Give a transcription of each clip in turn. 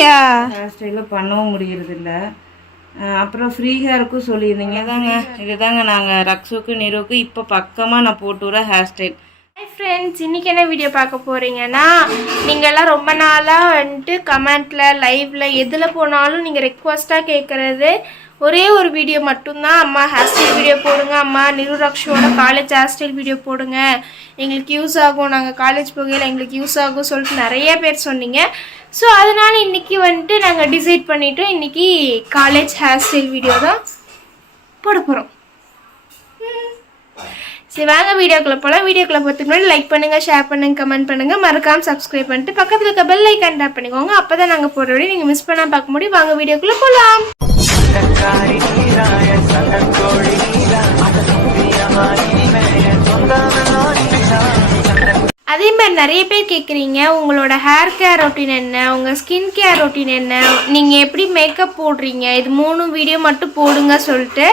முடியலையா? ஹேர் ஸ்டைலும் பண்ணவும் முடியறதில்ல. அப்புறம் ஃப்ரீ ஹேருக்கும் சொல்லியிருந்தீங்க. இதுதாங்க நாங்கள் ரக்ஸுக்கு நிறுவுக்கு இப்போ பக்கமாக நான் போட்டு விட ஹேர் ஸ்டைல். ஹாய் ஃப்ரெண்ட்ஸ், இன்றைக்கி என்ன வீடியோ பார்க்க போகிறீங்கன்னா, நீங்கள்லாம் ரொம்ப நாளாக வந்துட்டு கமெண்ட்டில் லைவில் எதில் போனாலும் நீங்கள் ரெக்வஸ்ட்டாக கேட்குறது ஒரே ஒரு வீடியோ மட்டும்தான். அம்மா ஹேர் ஸ்டைல் வீடியோ போடுங்க, அம்மா நிருரக்ஷோட காலேஜ் ஹேர் ஸ்டைல் வீடியோ போடுங்க, எங்களுக்கு யூஸ் ஆகும், நாங்கள் காலேஜ் போகையில் எங்களுக்கு யூஸ் ஆகும் சொல்லிட்டு நிறைய பேர் சொன்னீங்க. ஸோ அதனால் இன்றைக்கி வந்துட்டு நாங்கள் டிசைட் பண்ணிவிட்டோம், இன்றைக்கி காலேஜ் ஹேர் ஸ்டைல் வீடியோ தான் போட போகிறோம். சரி வாங்க வீடியோக்குள்ளே போகலாம். வீடியோக்குள்ளே பார்த்துக்கு முன்னாடி லைக் பண்ணுங்கள், ஷேர் பண்ணுங்கள், கமெண்ட் பண்ணுங்கள், மறக்காமல் சப்ஸ்கிரைப் பண்ணிட்டு பக்கத்தில் இருக்க பெல் ஐக்கான் டேப் பண்ணிக்கோங்க. அப்போ தான் நாங்கள் போடுற வீடியோ நீங்கள் மிஸ் பண்ணால் பார்க்க முடியும். வாங்க வீடியோக்குள்ளே போகலாம். அதே மாதிரி நிறைய பேர் கேட்குறீங்க, உங்களோட ஹேர் கேர் ரொட்டீன் என்ன, உங்கள் ஸ்கின் கேர் ரொட்டீன் என்ன, நீங்கள் எப்படி மேக்கப் போடுறீங்க, இது 3 வீடியோ மட்டும் போடுங்க சொல்லிட்டு.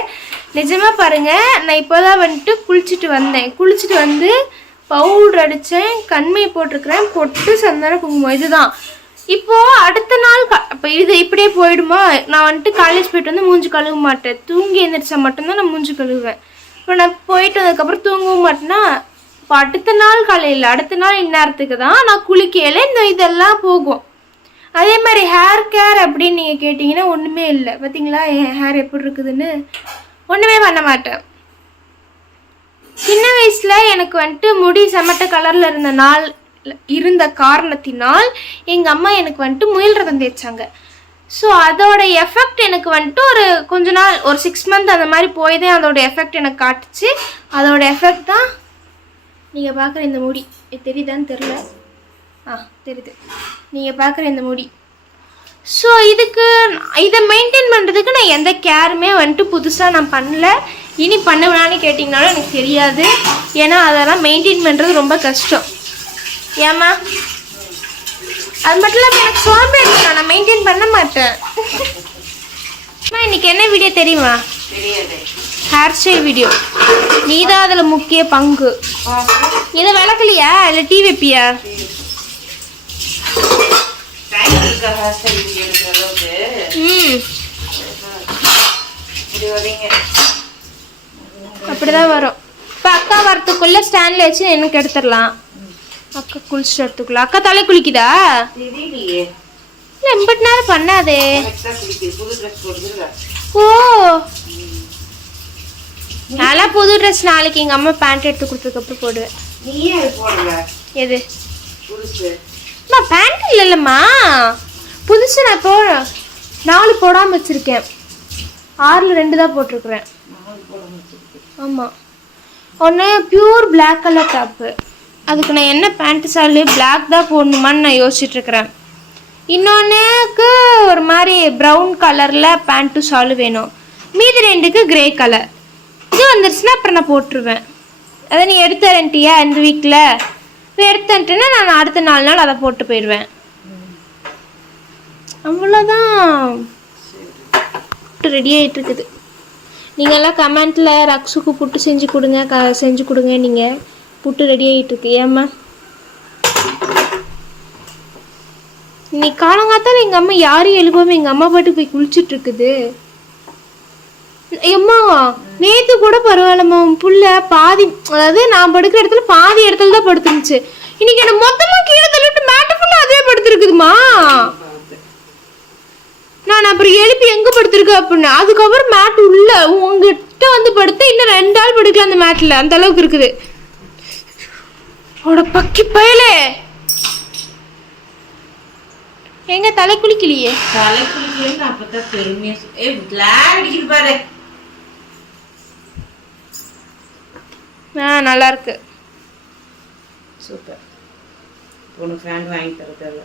நிஜமாக பாருங்கள், நான் இப்போ தான் வந்துட்டு குளிச்சுட்டு வந்து பவுடர் அடித்தேன், கண்மை போட்டிருக்கிறேன், பொட்டு சந்தன குங்குமம் இதுதான். இப்போது அடுத்த நாள் இப்போ இது இப்படியே போயிடுமா? நான் வந்துட்டு காலேஜ் போய்ட்டு வந்து மூஞ்சி கழுவ மாட்டேன், தூங்கி எழுந்திரிச்சா மட்டும்தான் நான் மூஞ்சி கழுவுவேன். இப்போ நான் போயிட்டு வந்ததுக்கப்புறம் தூங்கவும் மாட்டேன்னா, இப்போ அடுத்த நாள் காலையில் அடுத்த நாள் இந்நேரத்துக்கு தான் நான் குளிக்கையில் இந்த இதெல்லாம் போகும். அதே மாதிரி ஹேர் கேர் அப்படின்னு நீங்கள் கேட்டிங்கன்னா ஒன்றுமே இல்லை. பார்த்தீங்களா என் ஹேர் எப்படி இருக்குதுன்னு? ஒன்றுமே பண்ண மாட்டேன். சின்ன வயசில் எனக்கு வந்துட்டு முடி செமட்ட கலரில் இருந்த காரணத்தினால் எங்கள் அம்மா எனக்கு வந்துட்டு முயல் ரதம் தேய்ச்சாங்க. ஸோ அதோட எஃபெக்ட் எனக்கு வந்துட்டு ஒரு கொஞ்ச நாள், ஒரு 6 மந்த் அந்த மாதிரி போய் தான் அதோட எஃபெக்ட் எனக்கு காட்டுச்சு. அதோட எஃபெக்ட் தான் நீங்கள் பார்க்குற இந்த முடி. தெரியுதான்னு தெரில, தெரியுது. நீங்கள் பார்க்குற இந்த முடி. ஸோ இதை மெயின்டைன் பண்ணுறதுக்கு நான் எந்த கேருமே வந்துட்டு புதுசாக நான் பண்ணல. இனி பண்ணுவேனான்னு கேட்டிங்கனாலும் எனக்கு தெரியாது. ஏன்னா அதெல்லாம் மெயின்டைன் பண்ணுறது ரொம்ப கஷ்டம். ஏம்மா அது மட்டும் இல்லாமல் எனக்கு சோம்பேறி, நான் மெயின்டைன் பண்ண மாட்டேன். அம்மா இன்னைக்கு என்ன வீடியோ தெரியுமா? Hair style video. நீ தான் அதில் முக்கிய பங்கு. இதை விளக்கலையா இல்லை டீ வைப்பியா? அப்படிதான் வரும். இப்போ அக்கா வரத்துக்குள்ள ஸ்டாண்ட்ல வச்சு எனக்கு எடுத்துடலாம். அக்கா குளிச்சுட்டு எடுத்துக்கலாம். அக்கா தலை குளிக்குதா? இல்லை எம்பிட்டு நேரம் பண்ணாதே. ஓ நல்லா புது ட்ரெஸ் நாளைக்கு எங்கள் அம்மா பேண்ட் எடுத்து கொடுத்ததுக்கப்புறம் போடுவேன். எது? அம்மா பேண்ட் இல்லைல்லம்மா, புதுசு. நான் இப்போ 4 போடாமல் வச்சுருக்கேன், 6ல் 2 தான் போட்டிருக்குறேன். ஆமாம், ஒன்று பியூர் பிளாக் கலர் டாப்பு. அதுக்கு நான் என்ன பேண்ட்டு சாலு பிளாக் தான் போடணுமான்னு நான் யோசிச்சுட்ருக்கிறேன். இன்னொன்றுக்கு ஒரு மாதிரி ப்ரௌன் கலரில் பேண்ட்டு ஷாலு வேணும். மீதி 2க்கு கிரே கலர். இது வந்துருச்சுன்னா அப்புறம் நான் போட்டுருவேன். அதை நீ எடுத்துறேன்ட்டியா இந்த வீக்கில்? எடுத்துட்டேன்னா நான் அடுத்த 4 நாள் அதை போட்டு போயிடுவேன். அவ்வளோதான். புட்டு ரெடி ஆகிட்டு இருக்குது. நீங்கள்லாம் கமெண்ட்டில் ரக்ஸுக்கு புட்டு செஞ்சு கொடுங்க. நீங்கள் புட்டு ரெடி ஆகிட்டுருக்கு. ஏம்மா இன்னைக்கு காலங்காத்தால எங்கள் அம்மா யாரையும் எழுப்பாமல் எங்கள் அம்மா பாட்டுக்கு போய் குளிச்சுட்ருக்குது. அம்மா நேற்று கூட பரவாயில்லம்மா, புள்ள பாதி, அதாவது நான் படுக்கிற இடத்துல பாதி இடத்துல தான் படுத்துருந்துச்சு. இன்னைக்கு என்ன மொத்தமாக கீழே தள்ளிட்டு மேட்டு ஃபுல்லாக அதே படுத்துருக்குதுமா. நான் அப்புறம் எழுப்பி எங்கே படுத்துருக்கு அப்படின்னு, அதுக்கப்புறம் மேட் உள்ள உங்ககிட்ட வந்து படுத்து இன்னும் 2 ஆள் படுக்கலாம் அந்த மேட்டில், அந்த அளவுக்கு இருக்குது. அவட பக்கி பயலே. எங்க தலை குளிக்கலையே? அப்பதான் பெருமையா நல்லா இருக்கு. சூப்பர். உனக்கு ஃபேன் வாங்கி தரதல்ல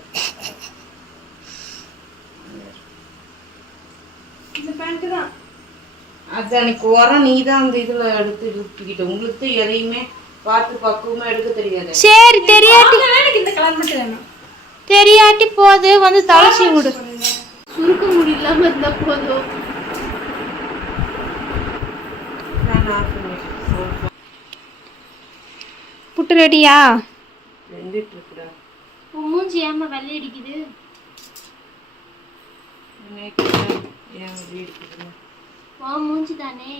இந்த பேண்ட் தான். அது அன்னைக்கு வரோம், நீ தான் அந்த இதுல எடுத்து இழுத்துக்கிட்ட. உங்களுக்கு எதையுமே பார்த்து பக்குவமா எடுக்க தெரியாது. சரி தெரியாட்டி இந்த கலர் மட்டும் வேணும். தெரியாட்டி போது வந்து தலசி விடு. சுருக்க முடியலாம இருந்தா போதும். புட்டு ரெடியா? மூஞ்சி ஏமா வெள்ளை அடிக்குது? ஏன் அப்படி இருக்குதுங்க? மூஞ்சி தானே.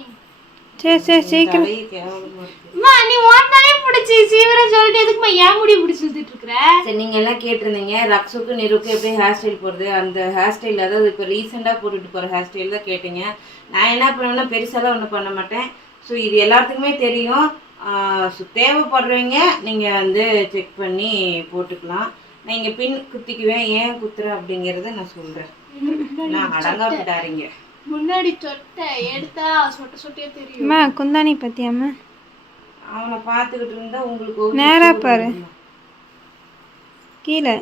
சரி சரி சீக்கிரம். தலையே கேவலமா இருக்கு. அம்மா நீ ஓட்டாலே பிடிச்சி சீவிரம் சொல்லிட்டு எதுக்குமா ஏன் முடி பிடிச்சி இழுத்துட்டு இருக்கிற? சரி, நீங்க எல்லாம் கேட்டிருந்தீங்க ரக்ஸுக்கு நிருக்கு எப்படி ஹேர் ஸ்டைல் போடுறது, அந்த ஹேர் ஸ்டைல் அதாவது இப்போ ரீசெண்டாக போட்டுட்டு போகிற ஹேர் ஸ்டைல் தான் கேட்டீங்க. நான் என்ன பண்ணுவேன்னா பெருசாலாம் ஒன்றும் பண்ண மாட்டேன். ஸோ இது எல்லாத்துக்குமே தெரியும். ஸோ தேவைப்படுறவங்க நீங்கள் வந்து செக் பண்ணி போட்டுக்கலாம். நான் இங்கே பின் குத்திக்குவேன், ஏன் குத்துறேன் அப்படிங்கிறத நான் சொல்கிறேன். நான் அடங்கா விட்டாருங்க. முன்னாடி சொட்டை எடுத்தா சொட்ட சொட்டையே தெரியும். அம்மா குந்தாணி பத்தியாம்மா அவனை பார்த்துக்கிட்டு இருந்தா உங்களுக்கு நேரா பாரு கீழே.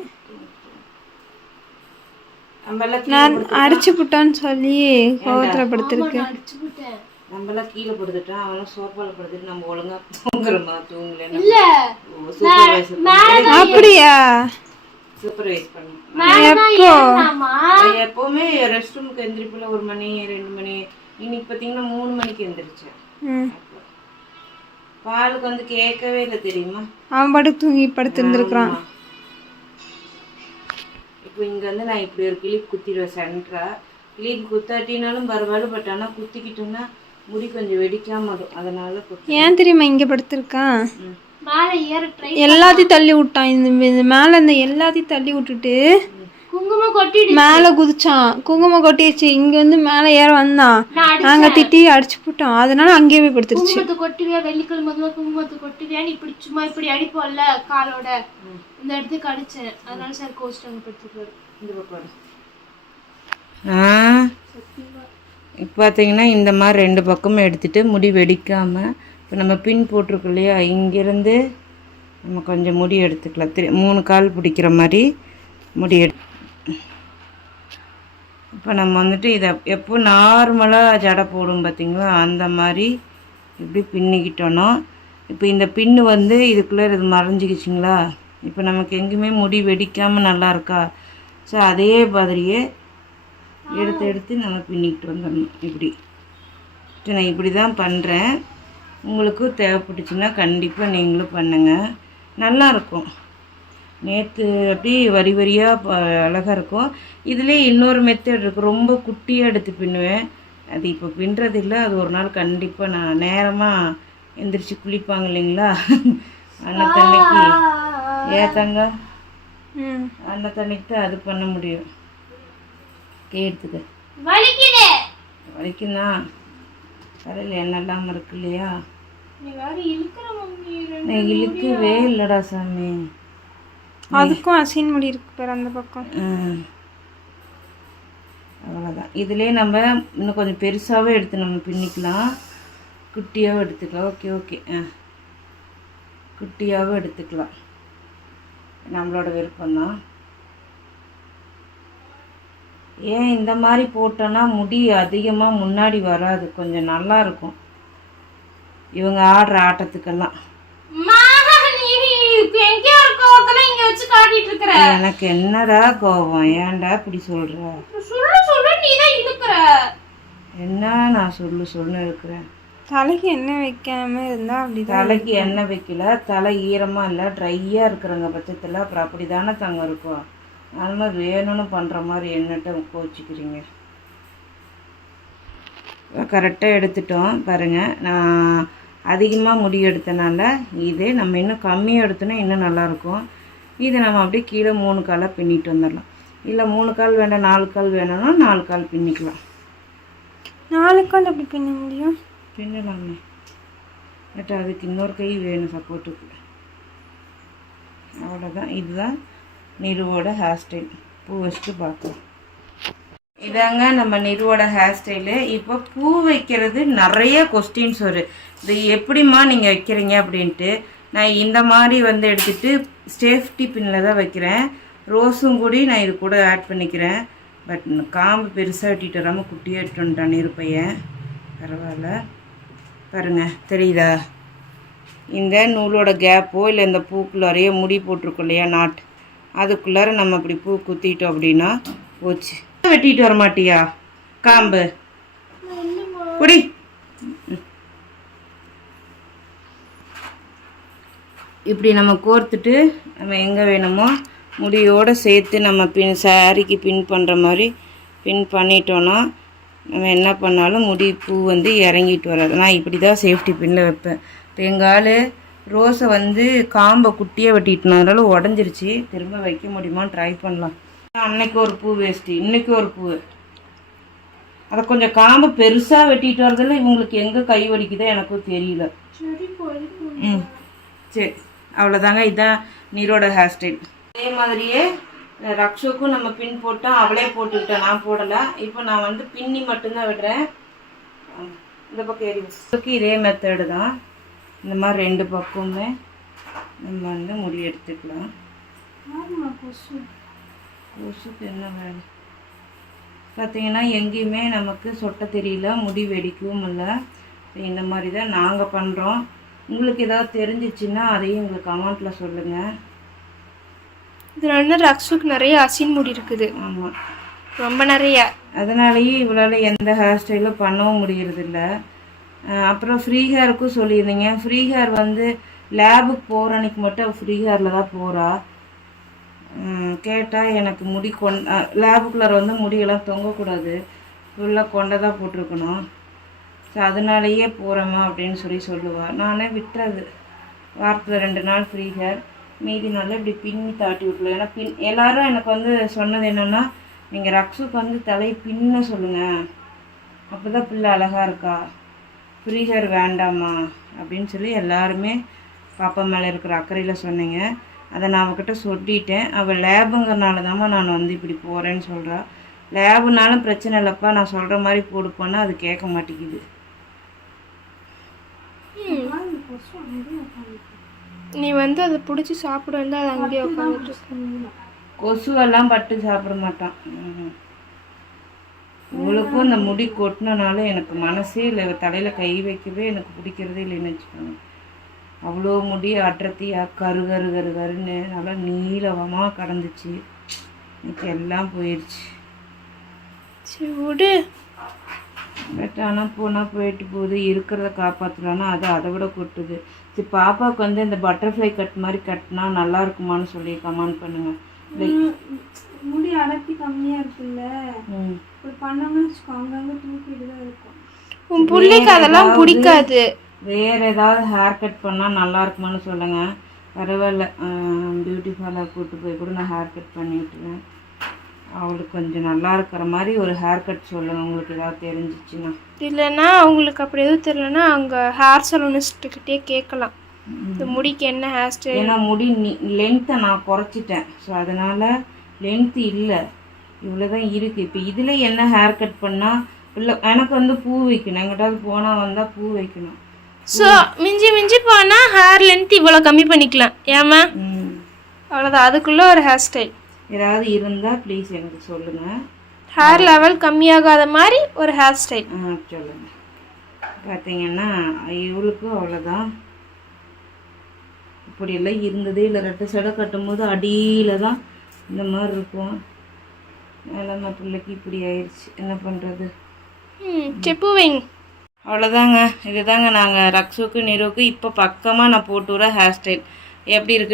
நான் அடிச்சு புட்டான்னு சொல்லி கோவத்துல படுத்திருக்கு. நம்மளாம் கீழே படுத்துட்டோம், அவனும் சோப்பால படுத்துட்டு நம்ம ஒழுங்கா தூங்குறோமா? தூங்கல. இல்ல அப்படியா? சூப்பர்வைஸ் பண்ணும். எப்போ? எப்பவுமே ரெஸ்ட் ரூமுக்கு எந்திரிப்புல 1 மணி 2 மணி. இன்னைக்கு பாத்தீங்கன்னா 3 மணிக்கு எந்திரிச்சேன். பாலுக்கு வந்து கேட்கவே இல்லை தெரியுமா? அவன் படுத்து தூங்கி படுத்திருந்துருக்கான். இப்போ இங்க வந்து நான் இப்படி ஒரு கிளிப் குத்திடுவேன் சென்டரா. கிளிப் குத்தாட்டினாலும் பரவாயில்ல, பட் ஆனா குத்திக்கிட்டோம்னா முடி கொஞ்சம் வெடிக்காம வரும். அதனால ஏன் தெரியுமா இங்க படுத்திருக்கான்? மேலே ஏற ட்ரை எல்லாத்தையும் தள்ளி விட்டான். இந்த மேல இந்த எல்லாத்தையும் தள்ளி விட்டுட்டு குங்குமம் கொட்டிடு மேல குதிச்சான். குங்குமம் கொட்டிடுச்சு. இங்க வந்து மேல ஏற வந்தான். நாங்க திட்டி அடிச்சு போட்டோம். அதனால அங்கேயே போய் படுத்துருச்சு. குங்குமத்தை கொட்டுவியா? வெள்ளிக்கிழமை மதுவா குங்குமத்தை கொட்டுவியான்னு இப்படி சும்மா இப்படி அடிப்போம்ல காலோட, இந்த இடத்துக்கு அடிச்சேன். அதனால சார் கோஸ்ட் அங்க படுத்துருக்காரு. இந்த பக்கம் இப்போ பார்த்தீங்கன்னா இந்த மாதிரி 2 பக்கமும் எடுத்துட்டு முடி வெடிக்காம இப்போ நம்ம பின் போட்டிருக்கோம் இல்லையா, இங்கேருந்து நம்ம கொஞ்சம் முடி எடுத்துக்கலாம். 3 கால் பிடிக்கிற மாதிரி முடி இப்போ நம்ம வந்துட்டு இதை எப்போ நார்மலாக ஜடை போடும் பார்த்தீங்களா, அந்த மாதிரி இப்படி பின்னிக்கிட்டோன்னா இப்போ இந்த பின்னு வந்து இதுக்குள்ளே இது மறைஞ்சிக்கிச்சிங்களா. இப்போ நமக்கு எங்கேயுமே முடி வெடிக்காமல் நல்லா இருக்கா. ஸோ அதே மாதிரியே எடுத்து நம்ம பின்னிக்கிட்டு வந்துடணும். இப்படி நான் இப்படி தான் பண்ணுறேன். உங்களுக்கு தேவைப்பட்டுச்சுன்னா கண்டிப்பாக நீங்களும் பண்ணுங்கள், நல்லாயிருக்கும். நேற்று அப்படி வரி வரியாக அழகாக இருக்கும். இதுலேயே இன்னொரு மெத்தட் இருக்குது, ரொம்ப குட்டியாக எடுத்து பின்னுவேன். அது இப்போ பின்னுறதில்லை. அது ஒரு நாள் கண்டிப்பாக நான் நேரமாக எந்திரிச்சு குளிப்பாங்க இல்லைங்களா அன்னத்தன்னைக்கு, ஏத்தாங்க அன்னத்தன்னைக்கு தான் அது பண்ண முடியும். எடுத்துக்க வலிக்குதா? தலையில் எண்ணெல்லாம் இருக்கு இல்லையா? நான் இழுக்கவே இல்லைடா சாமி. அதுக்கும் அசின் முடி இருக்கு பேர் அந்த பக்கம். அவ்வளோதான். இதுலேயே நம்ம இன்னும் கொஞ்சம் பெருசாகவே எடுத்து நம்ம பின்னிக்கலாம், குட்டியாகவும் எடுத்துக்கலாம். ஓகே ஓகே குட்டியாகவும் எடுத்துக்கலாம், நம்மளோட விருப்பம்தான். ஏன் இந்த மாதிரி போட்டோன்னா முடி அதிகமாக முன்னாடி வராது, கொஞ்சம் நல்லா இருக்கும் இவங்க ஆடுற ஆட்டத்துக்கெல்லாம். எனக்கு என்னடா கோபம், ஏன்டா இப்படி சொல்ற? என்ன நான் சொல்லு இருக்கிறேன். தலைக்கு எண்ணெய் வைக்காம இருந்தா அப்படி. தலைக்கு எண்ணெய் வைக்கல, தலை ஈரமா இல்லை, ட்ரையா இருக்கிறங்க பட்சத்தில் அப்புறம் அப்படி தானே தங்க இருக்கும். அது மாதிரி வேணும்னு பண்ணுற மாதிரி என்னட்ட கோச்சிக்கிறீங்க. கரெக்டாக எடுத்துட்டோம் பாருங்கள். நான் அதிகமாக முடி எடுத்தனால இதே நம்ம இன்னும் கம்மியாக எடுத்தோன்னா இன்னும் நல்லாயிருக்கும். இதை நம்ம அப்படியே கீழே 3 காலாக பின்னிட்டு வந்துடலாம். இல்லை 3 கால் வேண்டாம் 4 கால் வேணும்னா 4 கால் பின்னிக்கலாம். 4 கால் அப்படி பின்ன முடியும்? பின்னலாமே, பட் அதுக்கு இன்னொரு கை வேணும் சப்போர்ட்டுக்கு. அவ்வளோதான். இதுதான் நிருவோட ஹேர் ஸ்டைல். பூ வச்சுட்டு பார்க்கலாம். இதாங்க நம்ம நிருவோட ஹேர் ஸ்டைலு. இப்போ பூ வைக்கிறது நிறைய கொஸ்டின்ஸ் வரும், இது எப்படிம்மா நீங்கள் வைக்கிறீங்க அப்படின்ட்டு. நான் இந்த மாதிரி வந்து எடுத்துகிட்டு சேஃப்டி பின்னில் தான் வைக்கிறேன். ரோஸும் கூடி நான் இது கூட ஆட் பண்ணிக்கிறேன். பட் காம்பு பெருசாக வெட்டிட்டு வராமல் குட்டியாக எடுத்து வந்துட்டான் நிருப்பையன். பரவாயில்ல பாருங்கள், தெரியுதா? இந்த நூலோட கேப்போ இல்லை இந்த பூக்குள்ளாரையே முடி போட்டிருக்கோம் இல்லையா நாட், அதுக்குள்ளார நம்ம அப்படி பூ குத்திட்டோம் அப்படின்னா போச்சு. வெட்டிட்டு வர மாட்டியா காம்பு? குடி. இப்படி நம்ம கோர்த்துட்டு நம்ம எங்கே வேணுமோ முடியோடு சேர்த்து நம்ம பின் சாரிக்கு பின் பண்ணுற மாதிரி பின் பண்ணிட்டோன்னா நம்ம என்ன பண்ணாலும் முடி பூ வந்து இறங்கிட்டு வராது. நான் இப்படி தான் சேஃப்டி பின்னில் வைப்பேன். இப்போ எங்கள் ஆள் ரோஸை வந்து காம்பை குட்டியாக வெட்டிட்டுனால உடஞ்சிருச்சு. திரும்ப வைக்க முடியுமான்னு ட்ரை பண்ணலாம். அன்னைக்கு ஒரு பூ வேஸ்ட்டு, இன்றைக்கி ஒரு பூ. அதை கொஞ்சம் காம்பை பெருசாக வெட்டிட்டு வரதில்ல. இவங்களுக்கு எங்கே கை வலிக்குதோ எனக்கும் தெரியல. சரி, அவ்வளோதாங்க. இதுதான் நீரோட ஹேர் ஸ்டைல். அதே மாதிரியே ரக்ஷுக்கும் நம்ம பின் போட்டோம், அவளே போட்டுக்கிட்டேன், நான் போடலை. இப்போ நான் வந்து பின்னி மட்டும்தான் விடுறேன். இந்த பக்கம் ஏறி இதே மெத்தடு தான். இந்த மாதிரி 2 பக்கமுமே நம்ம வந்து முடி எடுத்துக்கலாம். கொசுக்கு என்ன வேலை பார்த்தீங்கன்னா எங்கேயுமே நமக்கு சொட்ட தெரியல, முடி வெடிக்கவும் இல்லை. இந்த மாதிரி தான் நாங்கள் பண்ணுறோம். உங்களுக்கு ஏதாவது தெரிஞ்சிச்சுன்னா அதையும் உங்களுக்கு கமெண்ட்டில் சொல்லுங்கள். இதனால ரக்ஷுக்கு நிறைய அசின் முடி இருக்குது. ஆமாம், ரொம்ப நிறைய. அதனாலேயே இவளால் எந்த ஹேர் ஸ்டைலும் பண்ணவும் முடியறதில்ல. அப்புறம் ஃப்ரீ ஹேருக்கும் சொல்லியிருந்தீங்க. ஃப்ரீ ஹேர் வந்து லேபுக்கு போகிற அன்றைக்கி மட்டும் ஃப்ரீ ஹேரில் தான் போகிறா. கேட்டால் எனக்கு முடி லேபுக்குள்ளார வந்து முடியெல்லாம் தொங்கக்கூடாது, ஃபுல்லாக கொண்டை தான் போட்டிருக்கணும். ஸோ அதனாலேயே போகிறோமா அப்படின்னு சொல்லுவாள். நானே விட்டுறது. வாரத்தில் 2 நாள் ஃப்ரீ ஹேர், மீதி நாளில் இப்படி பின்னி தாட்டி விட்டுலாம். ஏன்னா எல்லோரும் எனக்கு வந்து சொன்னது என்னென்னா, நீங்கள் ரக்ஷுக்கு வந்து தலை பின்ன சொல்லுங்கள், அப்போ தான் பிள்ளை அழகாக இருக்கா, ஃப்ரீ ஹேர் வேண்டாமா அப்படின்னு சொல்லி எல்லாருமே பாப்பா மேலே இருக்கிற அக்கறையில் சொன்னீங்க. அதை நான் அவகிட்ட சொல்லிட்டேன். அவள் லேபுங்கிறனால தாம்மா நான் வந்து இப்படி போகிறேன்னு சொல்கிறா. லேபுனாலும் பிரச்சனை இல்லைப்பா, நான் சொல்கிற மாதிரி போடுப்போன்னா அது கேட்க மாட்டேங்குது. நீ வந்து அதை பிடிச்சி சாப்பிட வந்து அது அங்கேயே உட்காந்துட்டு கொசுவெல்லாம் பட்டு சாப்பிட மாட்டான். இவளுக்கும் இந்த முடி கொட்டினால எனக்கு மனசே இல்லை, தலையில் கை வைக்கவே எனக்கு பிடிக்கிறதே இல்லைன்னு வச்சுக்கோங்க. அவ்வளோ முடி அடர்த்தியாக கருன்னு நல்லா நீளமாக கடந்துச்சு. இன்னைக்கு எல்லாம் போயிடுச்சு. சரி விடு. பட் ஆனால் போனால் போயிட்டு போகுது. இருக்கிறத காப்பாற்றலான்னா அது அதை விட கொட்டுது. சரி, பாப்பாவுக்கு வந்து இந்த பட்டர்ஃப்ளை கட் மாதிரி கட்டினா நல்லா இருக்குமான்னு சொல்லி கமெண்ட் பண்ணுங்கள். முடி அடர்த்தி கம்மியாக இருக்குல்ல, இப்படி பண்ணோம்னு வச்சுக்கோங்க, அங்கங்கே தூக்கிட்டு தான் இருக்கும். உன் பிள்ளைக்கு அதெல்லாம் பிடிக்காது. வேறு ஏதாவது ஹேர் கட் பண்ணால் நல்லா இருக்குமான்னு சொல்லுங்கள். பரவாயில்ல, பியூட்டி பார்லர் கூப்பிட்டு போய் கூட நான் ஹேர் கட் பண்ணி விட்டுருவேன். அவளுக்கு கொஞ்சம் நல்லா இருக்கிற மாதிரி ஒரு ஹேர் கட் சொல்லுங்கள் உங்களுக்கு ஏதாவது தெரிஞ்சிச்சுன்னா. இல்லைன்னா அவங்களுக்கு அப்படி எதுவும் தெரியலன்னா அங்கே ஹேர் சலூனிஸ்ட்டுக்கிட்டே கேட்கலாம் இந்த முடிக்கு என்ன ஹேர் ஸ்டைல். ஏன்னா முடி லென்த்தை நான் குறைச்சிட்டேன். ஸோ அதனால் லென்த்து இல்லை, இவ்வளோ தான் இருக்குது. இப்போ இதில் என்ன ஹேர் கட் பண்ணால் இல்லை, எனக்கு வந்து பூ வைக்கணும், எங்கிட்டாவது போனால் வந்தால் பூ வைக்கணும். ஸோ மிஞ்சி போனால் ஹேர் லென்த் இவ்வளோ கம்மி பண்ணிக்கலாம். ஏமா அவ்வளோதான், அதுக்குள்ளே ஒரு ஹேர் ஸ்டைல் ஏதாவது இருந்தால் ப்ளீஸ் எனக்கு சொல்லுங்கள். ஹேர் லெவல் கம்மியாகாத மாதிரி ஒரு ஹேர் ஸ்டைல் சொல்லுங்கள். பார்த்தீங்கன்னா இவளுக்கும் அவ்வளோதான். இப்படியெல்லாம் இருந்ததே இல்லை. 2 சடை கட்டும்போது அடியில் தான் இந்த மாதிரி இருக்கும். நிலமை பிள்ளைக்கு இப்படி ஆயிடுச்சு, என்ன பண்ணுறது. செப்பு வைங்க. அவ்வளோதாங்க. இதுதாங்க நாங்கள் ரக்ஷுக்கு நிரோக்கு இப்போ பக்கமாக நான் போட்டு விட ஹேர் ஸ்டைல் எப்படி இருக்குன்னு